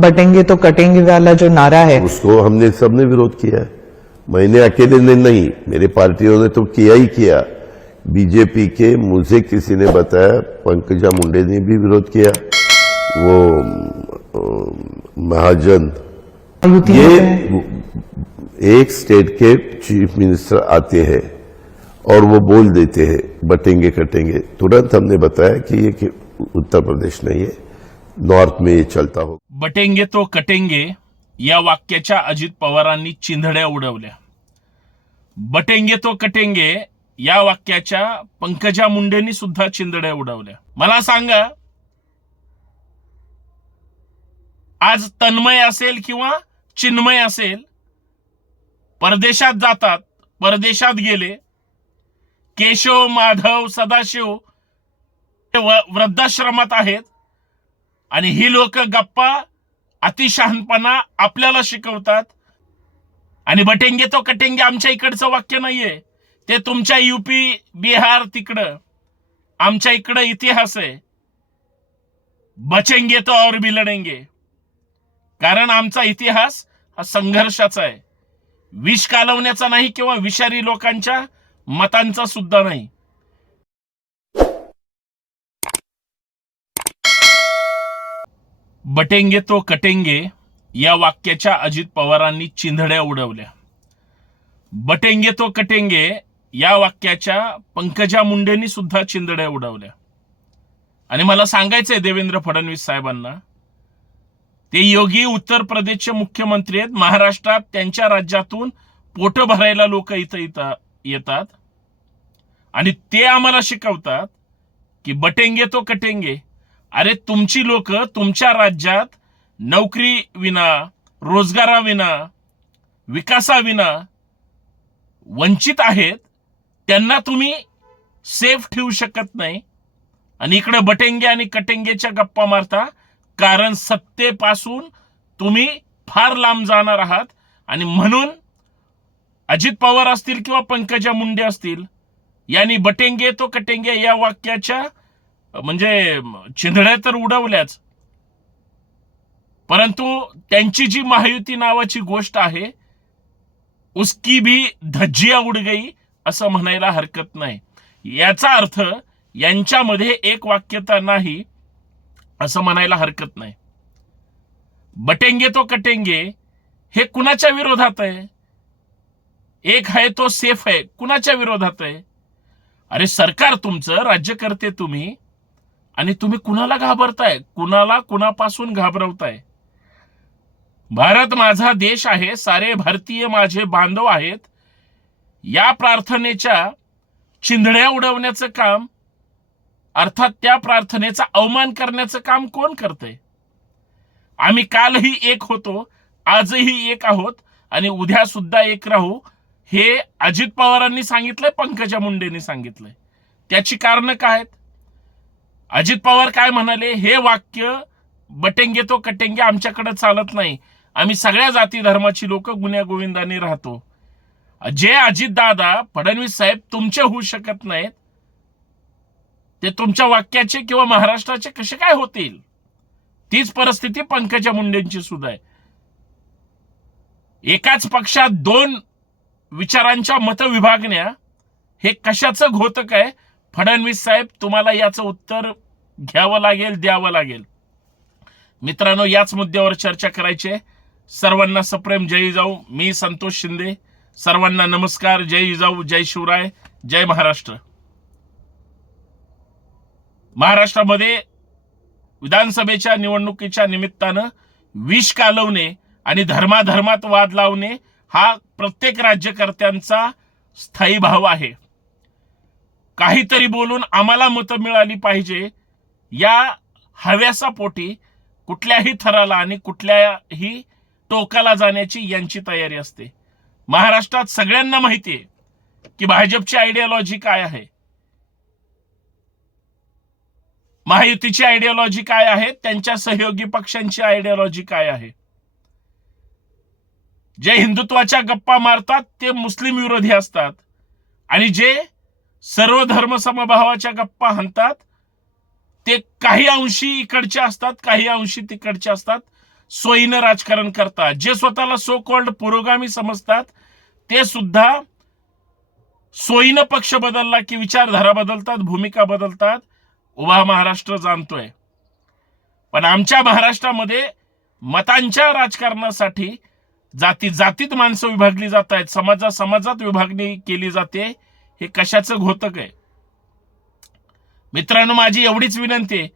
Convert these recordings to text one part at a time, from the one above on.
बटेंगे तो कटेंगे वाला जो नारा है। उसको हमने सबने विरोध किया है। मैंने अकेले ने नहीं मेरी पार्टियों ने तो किया ही किया। बीजेपी के मुझे किसी ने बताया पंकजा मुंडे ने भी विरोध किया। वो महाजन। ये एक स्टेट के चीफ मिनिस्टर आते हैं और वो बोल देते हैं बटेंगे कटेंगे। तुरंत हमने बताया कि ये कि उत्तर प्रदेश नहीं है। नॉर्थ में चलता हो बटेंगे तो कटेंगे या वाक्याच्या अजित पवारांनी चिंधड्या उडवल्या. बटेंगे तो कटेंगे या वाक्याच्या पंकजा मुंडेंनी सुद्धा चिंधड्या उडवल्या. मला सांगा आज तन्मय असेल किंवा चिन्मय असेल परदेशात जातात परदेशात गेले केशव माधव सदाशिव वृद्धाश्रमात आहेत आणि ही लोक गप्पा अतिशहानपणा आपल्याला शिकवतात. आणि बटेंगे तो कटेंगे आमच्या इकडचं वाक्य नाहीये. ते तुमच्या युपी बिहार तिकडं. आमच्या इकडं इतिहास आहे. बचेंगे तो और भी लढेंगे कारण आमचा इतिहास हा संघर्षाचा आहे. विष कालवण्याचा नाही किंवा विषारी लोकांच्या मतांचा सुद्धा नाही. बटेंगे तो कटेंगे या वाक्याच्या अजित पवारांनी चिंधड्या उडवल्या. बटेंगे तो कटेंगे या वाक्याच्या पंकजा मुंडेंनी सुद्धा चिंधड्या उडवल्या. आणि मला सांगायचंय देवेंद्र फडणवीस साहेबांना ते योगी उत्तर प्रदेशचे मुख्यमंत्री आहेत महाराष्ट्रात त्यांच्या राज्यातून पोट भरायला लोक इथं इथं येतात. आणि ते आम्हाला शिकवतात की बटेंगे तो कटेंगे अरे तुमची लोक तुमच्या राज्यात नोकरी विना रोजगाराविना विकासाविना वंचित आहेत त्यांना तुम्ही सेफ ठेवू शकत नाही. आणि इकडे बटेंगे आणि कटेंगेच्या गप्पा मारता कारण सत्तेपासून तुम्ही फार लांब जाणार आहात. आणि म्हणून अजित पवार असतील किंवा पंकजा मुंडे असतील यांनी बटेंगे तो कटेंगे या वाक्याच्या म्हणजे चिंधड्या तर उडवल्याच. परंतु त्यांची जी महायुती नावाची गोष्ट आहे उसकी भी धज्जिया उड गई असं म्हणायला हरकत नाही. याचा अर्थ यांच्यामध्ये एक वाक्यता नाही असं म्हणायला हरकत नाही. बटेंगे तो कटेंगे हे कुणाच्या विरोधात आहे? एक आहे तो सेफ आहे कुणाच्या विरोधात आहे? अरे सरकार तुमचं राज्यकर्ते तुम्ही आणि तुम्ही कुणाला घाबरताय? कुणाला कुणापासून घाबरवताय? भारत माझा देश आहे सारे भारतीय माझे बांधव आहेत. या प्रार्थनेच्या चिंधड्या उडवण्याचं काम अर्थात त्या प्रार्थनेचा अवमान करण्याचं काम कोण करतंय? आम्ही कालही एक होतो आजही एक आहोत आणि उद्या सुद्धा एक राहू हे अजित पवारांनी सांगितलंय पंकजा मुंडेंनी सांगितलंय. त्याची कारणं काय आहेत? अजित पवार काय म्हणाले हे वाक्य बटेंगे तो कटेंगे आमच्याकडे चालत नाही. आम्ही सगळ्या जाती धर्माची लोक गुन्ह्या गोविंदाने राहतो. जे अजित दादा फडणवीस साहेब तुमचे होऊ शकत नाहीत ते तुमच्या वाक्याचे किंवा महाराष्ट्राचे कसे काय होतील? तीच परिस्थिती पंकजा मुंडेंची सुद्धा आहे. एकाच पक्षात दोन विचारांच्या मतविभागण्या हे कशाचं घोतक आहे? फडणवीस साहेब तुम्हाला याचं उत्तर घ्यावं लागेल द्यावं लागेल. मित्रांनो याच मुद्द्यावर चर्चा करायची आहे. सर्वांना सप्रेम. जय जाऊ मी संतोष शिंदे. सर्वांना नमस्कार. जय जाऊ जय शिवराय. जय महाराष्ट्र. महाराष्ट्रामध्ये विधानसभेच्या निवडणुकीच्या निमित्तानं विष कालवणे आणि धर्माधर्मात वाद लावणे हा प्रत्येक राज्यकर्त्यांचा स्थायी भाव आहे. काहीतरी बोलून आम्हाला मतं मिळाली पाहिजे. या हव्यासा पोटी कुठल्याही थराला आणि कुठल्याही टोकाला जाण्याची यांची तयारी असते. महाराष्ट्रात सगळ्यांना माहिती आहे की भाजपची आयडियोलॉजी काय आहे. महायुतीची आयडियोलॉजी काय आहे? त्यांच्या सहयोगी पक्षांची आयडियोलॉजी काय आहे? जे हिंदुत्वाच्या गप्पा मारतात ते मुस्लिम विरोधी असतात. आणि जे सर्व धर्म समभावाच्या गप्पा हाणतात ते काही अंशी इकडचे असतात काही अंशी तिकडचे असतात. सोयीनं राजकारण करतात. जे स्वतःला सो कॉल्ड पुरोगामी समजतात ते सुद्धा सोयीनं पक्ष बदलला की विचारधारा बदलतात भूमिका बदलतात. उभा महाराष्ट्र जाणतोय. पण आमच्या महाराष्ट्रामध्ये मतांच्या राजकारणासाठी जाती जातीत माणसं विभागली जात आहेत. समाजा समाजात विभागणी केली जाते. हे कशाचं घोतक आहे? मित्रांनो माझी एवढीच विनंती आहे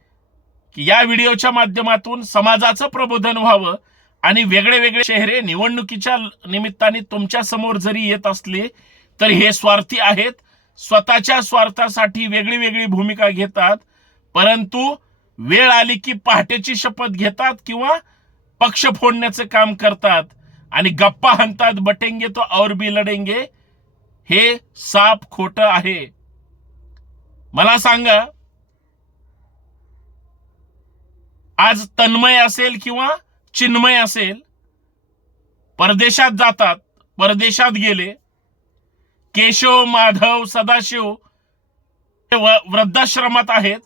की या व्हिडिओच्या माध्यमातून समाजाचं प्रबोधन व्हावं आणि वेगळे वेगळे चेहरे निवडणुकीच्या निमित्ताने तुमच्यासमोर जरी येत असले तर हे स्वार्थी आहेत. स्वतःच्या स्वार्थासाठी वेगळी वेगळी भूमिका घेतात. परंतु वेळ आली की पहाटेची शपथ घेतात किंवा पक्ष फोडण्याचं काम करतात. आणि गप्पा हणतात बटेंगे तो और भी लढेंगे. हे साप खोट आहे. मला सांगा आज तन्मय असेल किंवा चिन्मय असेल परदेशात जातात परदेशात गेले केशव माधव सदाशिव वृद्धाश्रमात आहेत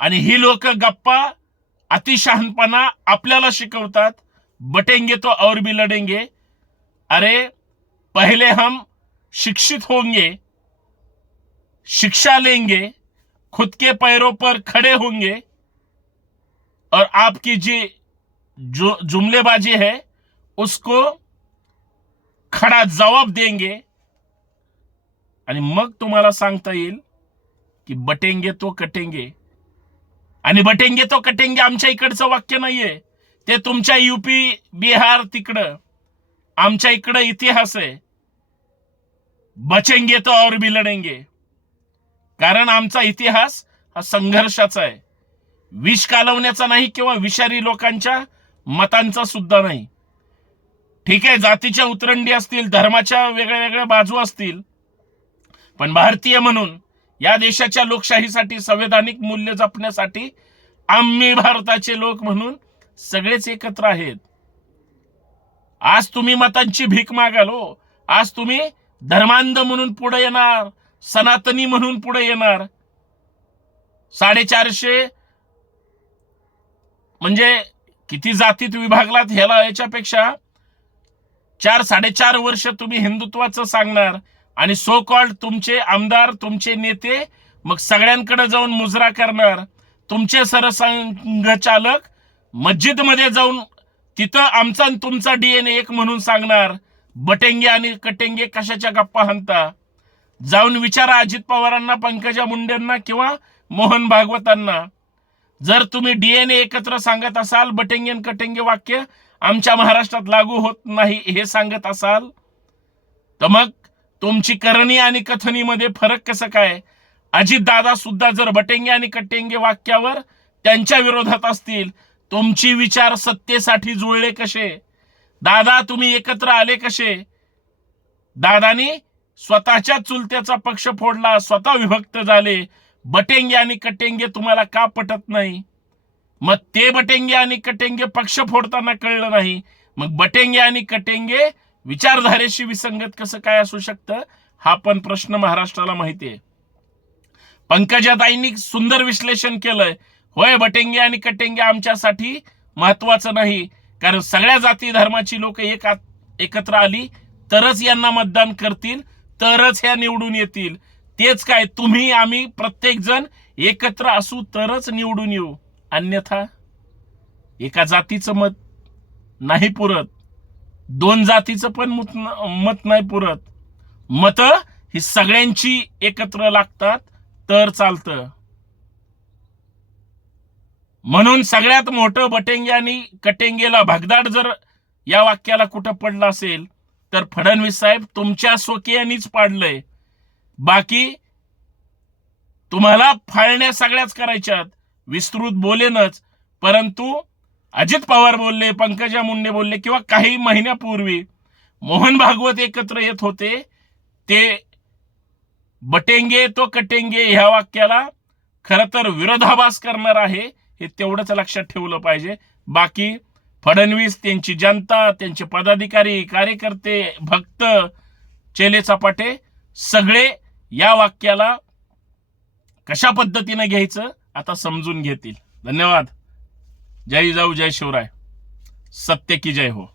आणि ही लोक गप्पा अतिशहानपणा आपल्याला शिकवतात. बटेंगे तो और भी लढेंगे अरे पहिले हम शिक्षित होंगे शिक्षा लेंगे खुद के पैरों पर खड़े होंगे। और आपकी जी जो जुमलेबाजी है उसको खडा जवाब देंगे। आणि मग तुम्हाला सांगता येईल की बटेंगे तो कटेंगे। आणि बटेंगे तो कटेंगे आमच्या इकडचं वाक्य नाहीये. ते तुमच्या यूपी बिहार तिकडं. आमच्या इकडं इतिहास आहे. बचेंगे तो और भी लढेंगे कारण आमचा इतिहास हा संघर्षाचा आहे. विष कालवण्याचा नाही किंवा विषारी लोकांच्या मतांचा सुद्धा नाही. ठीक आहे जातीच्या उतरंडी असतील धर्माच्या वेगळ्या वेगळ्या बाजू असतील पण भारतीय म्हणून या देशाच्या लोकशाहीसाठी संवैधानिक मूल्य जपण्यासाठी आम्ही भारताचे लोक म्हणून सगळेच एकत्र आहेत. आज तुम्ही मतांची भीक मागाल हो. आज तुम्ही धर्मांध म्हणून पुढे येणार सनातनी म्हणून पुढे येणार. साडेचारशे म्हणजे किती जातीत विभागलात ह्याला याच्यापेक्षा चार साडेचार वर्ष तुम्ही हिंदुत्वाचं सांगणार आणि सो कॉल्ड तुमचे आमदार तुमचे नेते मग सगळ्यांकडे जाऊन मुजरा करणार. तुमचे सरसंघचालक मस्जिदमध्ये जाऊन तिथं आमचा आणि तुमचा डीएनए एक म्हणून सांगणार. बटेंगे आणि कटेंगे कशाच्या गप्पा हनता जाऊन विचारा अजित पवारांना पंकजा मुंडेंना किंवा मोहन भागवतांना. जर तुम्ही डीएनए एकत्र सांगत असाल बटेंगे आणि कटेंगे वाक्य आमच्या महाराष्ट्रात लागू होत नाही हे सांगत असाल तर मग तुमची करणी आणि कथनीमध्ये फरक कसं काय? अजित दादा सुद्धा जर बटेंगे आणि कटेंगे वाक्यावर त्यांच्या विरोधात असतील तुमची विचार सत्तेसाठी जुळले कसे? दादा तुम्ही एकत्र आले कसे? दादानी स्वतःच्या चुलत्याचा पक्ष फोडला स्वतः विभक्त झाले. बटेंगे आणि कटेंगे तुम्हाला का पटत नाही? मग ते बटेंगे आणि कटेंगे पक्ष फोडताना कळलं नाही. मग बटेंगे आणि कटेंगे विचारधारेशी विसंगत कसं काय असू शकतं? हा पण प्रश्न महाराष्ट्राला माहिती आहे. पंकजाताईंनी सुंदर विश्लेषण केलंय. होय बटेंगे आणि कटेंगे आमच्यासाठी महत्वाचं नाही. कारण सगळ्या जाती धर्माची लोक एका एकत्र आली तरच यांना मतदान करतील तरच ह्या निवडून येतील. तेच काय तुम्ही आम्ही प्रत्येक जण एकत्र असू तरच निवडून येऊ. अन्यथा एका जातीचं मत नाही पुरत. दोन जातीचं पण मत मत नाही पुरत. मत ही सगळ्यांची एकत्र लागतात तर चालतं. म्हणून सगळ्यात मोठं बटेंगे आणि कटेंगेला भगदाड जर या वाक्याला कुठं पडलं असेल तर फडणवीस साहेब तुमच्या स्वकीयांनीच पाडलंय. बाकी तुम्हाला फाळण्या सगळ्याच करायच्यात. विस्तृत बोलेनच. परंतु अजित पवार बोलले पंकजा मुंडे बोलले किंवा काही महिन्यापूर्वी मोहन भागवत एकत्र येत होते ते बटेंगे तो कटेंगे ह्या वाक्याला खरं तर विरोधाभास करणार आहे. हे तेवढंच लक्षात ठेवलं पाहिजे. बाकी फडणवीस त्यांची जनता त्यांचे पदाधिकारी कार्यकर्ते भक्त चेले चपाटे सगळे या वाक्याला कशा पद्धतीने घ्यायचं आता समजून घेतील. धन्यवाद. जय जाऊ जय शिवराय. सत्य की जय हो.